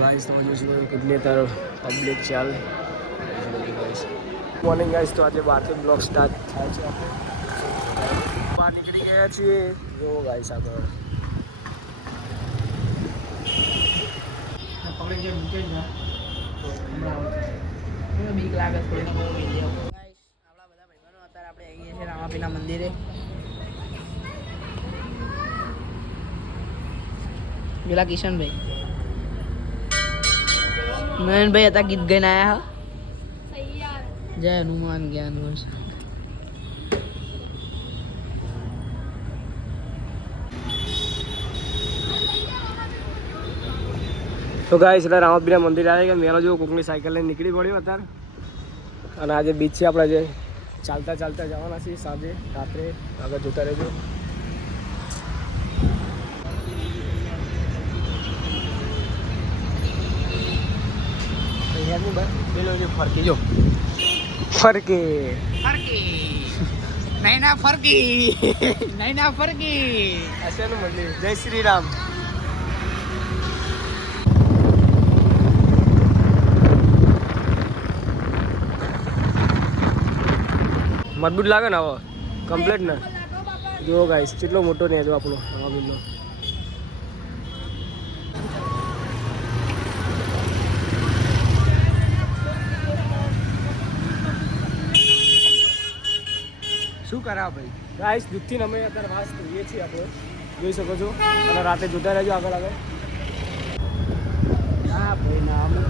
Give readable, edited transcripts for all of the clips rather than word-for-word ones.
guys तो जो कितने तरह पब्लिक चल गाइस मॉर्निंग गाइस तो आज 12 થી બ્લોગ સ્ટાર્ટ થાય છે આપણે બહાર નીકળી ગયા છીએ જો ગાइस આગળ પબ્લિક જે મૂકે છે હમણાં બીક લાગે થોડી ગાइस આપણા બધા ભાઈબંધો અત્યારે આપણે આવી ગયા છે રામાપીના મંદિરે પેલા કિશનભાઈ નયનભાઈ હતા ગીત ગાઈને આયા હા જય હનુમાન જ્ઞાન વર્ષ તો ગાइस એટલે રામાપીના મંદિર આવે કે મેલો જો કોકની સાયકલ લઈને નીકળી પડ્યો અત્યારે અને આજે બીચ છે આપણે જે ચાલતા ચાલતા જવાના છીએ સાંજે રાત્રે આગળ જોતા રહેજો ફરકી જો ફરકી નૈના ફરકી આશાનું મંદિર જય શ્રી રામ મજબૂત લાગે ને હવે કમ્પ્લીટ ને જો ગાઈસ કેટલો મોટો ને જો આપણો રામાપીરનો શું કરા ભાઈ ગાઈસ દૂધથી અમે અત્યારે વાસ કરીએ છીએ આપણે જોઈ શકો છો અને રાતે જોતા રહેજો આગળ આગળ હા ભાઈ ના અમે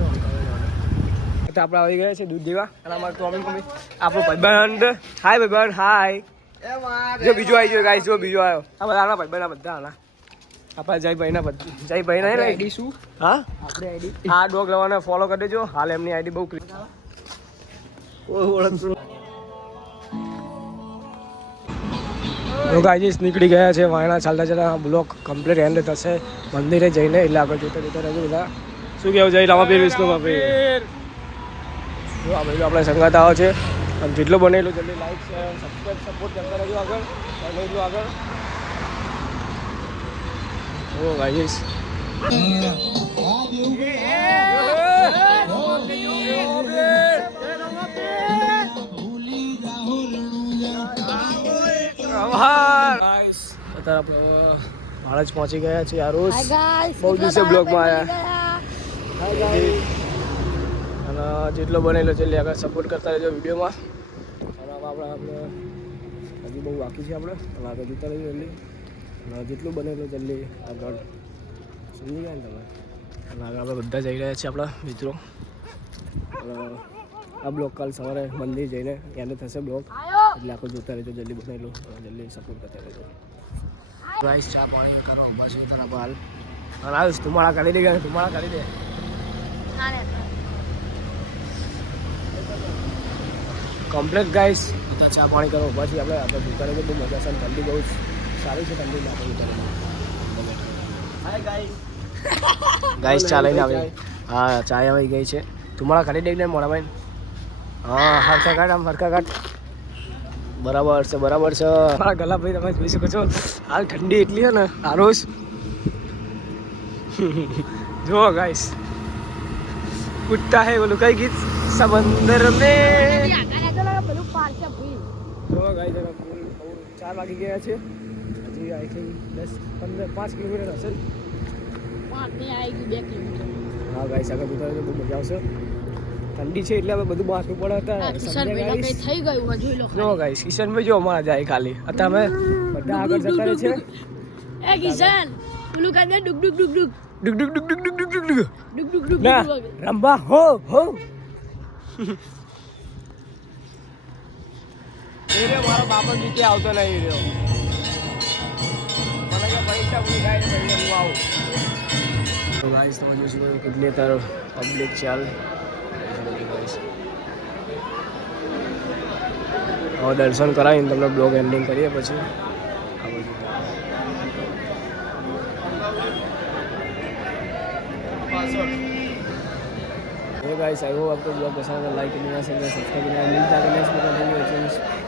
તો આપણે આવી ગયા છે દૂધ દેવા અને અમારે તો મમ્મી આપણો ભાઈબંધ હાય ભાઈબંધ હાય જો બીજો આવી ગયો ગાઈસ જો બીજો આવ્યો આ બધા આના ભાઈબંધ બધા આના આપણા જયભાઈના જયભાઈના આઈડી શું હા આપણે આઈડી આ ડોગ લવાને ફોલો કરી દેજો હાલ એમની આઈડી બહુ ઓળખતું તો ગાઈસ નીકળી ગયા છે વાયણા ચાલતા ચાલતા બ્લોક કમ્પ્લીટ એન્ડ થશે મંદિરે જઈને એટલે આગળ જોતા જોતા રહેજો બધા શું કહેવું જય રામાપીર વિષ્ણુ બાપી જો આ ભાઈ આપણે સંગાત આવે છે અને જેટલો બનેલો જલ્દી લાઈક શેર સબસ્ક્રાઈબ સપોર્ટ કરતા રહેજો આગળ રહેજો આગળ ઓ ગાઈસ અત્યારે આપણે હાલ જ પહોંચી ગયા છીએ આ રોજ બહુ દિવસે બ્લોગમાં આવ્યા અને જેટલો બનેલો છે એટલે આગળ સપોર્ટ કરતા રહેજો વિડીયોમાં અને આપણે હજી બહુ બાકી છે આપણે અને આગળ જોતા રહેજો જલ્દી અને જેટલું બનેલું જલ્દી આગળ સમજી ગયા ને તમે અને આગળ આપણે બધા જઈ રહ્યા છીએ આપણા મિત્રો આ બ્લોગ કાલ સવારે મંદિર જઈને એને થશે બ્લોગ એટલે આખું જોતા રહેજો જલ્દી બનેલું જલ્દી સપોર્ટ કરતા રહેજો ગાઈસ ચા પાણી કરો ઉભા છે તને હાલ અને આવીશ તુમાળા કાઢી દે ગયા તુમાળા કાઢી દે કમ્પ્લીટ ગાઈસ બધા ચા પાણી કરો ઉભા છીએ આપણે દુકાને બહુ મજા છે ઠંડી બહુ સારી છે ઠંડી હાય ગાઈસ ચા લઈને આવી હા ચા આવી ગઈ છે તુમાળા કાઢી દે ને મોડા ભાઈ હા હરખા કાઢ આમ હરખા કાઢ બરાબર છે મારા ગલા ભાઈ તમે જોઈ શકો છો હાલ ઠંડી એટલી છે ને આ રોજ જો ગાઈસ ઉઠતા હે બોલું કઈ ગીત સમંદર में જો ગાઈસ 4 વાગી ગયા છે હજી આઈ થિંક 5 કિલોમીટર હશે હા ગાઈસ આગળ જોતા બહુ મજા આવશે ઠંડી છે એટલે હવે બધું બાસું પડે હતા જો ગાઈસ કિશનભાઈ જો અમારા જાય ખાલી અત્યારે અમે બધા આગળ જતા રહે છે એ કિશન પેલું કાને ડુક ડુક ડુક ડુક ડુક ડુક ડુક ડુક ડુક ડુક ડુક ડુક ડુક ડુક ના રંબા હો એ રે મારો બાપા નીચે આવતો નહીં રહ્યો મને કે પરીક્ષા પૂરી થાય ને પછી હું આવું તો ગાઈસ તમે જોશો કેટલી તારો પબ્લિક ચાલ હવે દર્શન કરાવીને તમને બ્લોગ એન્ડિંગ કરીએ પછી गाइस आई होप आपको ब्लॉग पसंद आया लाइक करना सब्सक्राइब करना मिलता है नेक्स्ट वीडियो में